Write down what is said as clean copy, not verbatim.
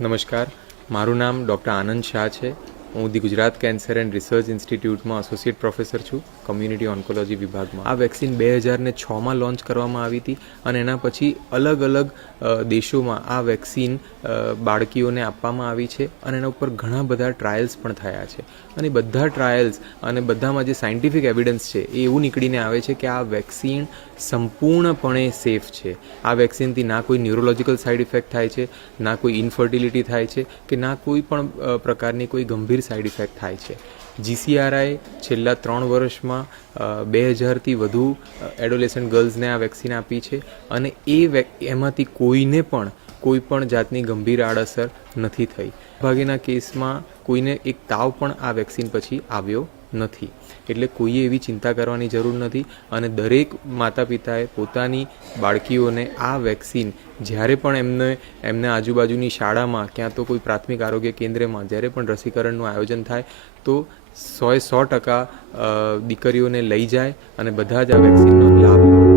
નમસ્કાર, મારું નામ ડૉક્ટર આનંદ શાહ છે. હું the Gujarat cancer and research ઇન્સ્ટિટ્યૂટમાં એસોસિએટ પ્રોફેસર છું, કમ્યુનિટી ઓન્કોલોજી વિભાગમાં. આ વેક્સિન 2006માં લોન્ચ કરવામાં આવી હતી અને એના પછી અલગ અલગ દેશોમાં આ વેક્સિન બાળકીઓને આપવામાં આવી છે અને એના ઉપર ઘણા બધા ટ્રાયલ્સ પણ થયા છે. અને બધા ટ્રાયલ્સ અને બધામાં જે સાયન્ટિફિક એવિડન્સ છે એ એવું નીકળીને આવે છે કે આ વેક્સિન સંપૂર્ણપણે સેફ છે. આ વેક્સિનથી ના કોઈ ન્યુરોલોજિકલ સાઇડ ઇફેક્ટ થાય છે, ના કોઈ ઇન્ફર્ટિલિટી થાય છે કે ના કોઈ પણ પ્રકારની કોઈ ગંભીર સાઇડ ઇફેક્ટ થાય છે. GCRI છેલ્લા 3 વર્ષમાં 2000થી વધુ એડોલેસન્ટ ગર્લ્સને આ વેક્સિન આપી છે અને એમાંથી કોઈને પણ કોઈ પણ જાતની ગંભીર આડઅસર નથી થઈ. ભાગીના કેસમાં કોઈને એક તાવ પણ આ વેક્સિન પછી આવ્યો નથી. એટલે કોઈએ એવી ચિંતા કરવાની જરૂર નથી અને દરેક માતા પિતાએ પોતાની બાળકીઓને આ વેક્સિન જ્યારે પણ એમને આજુબાજુની શાળામાં ક્યાં તો કોઈ પ્રાથમિક આરોગ્ય કેન્દ્રમાં જ્યારે પણ રસીકરણનું આયોજન થાય તો 100% દીકરીઓને લઈ જાય અને બધા જ આ વેક્સિનનો લાભ લે.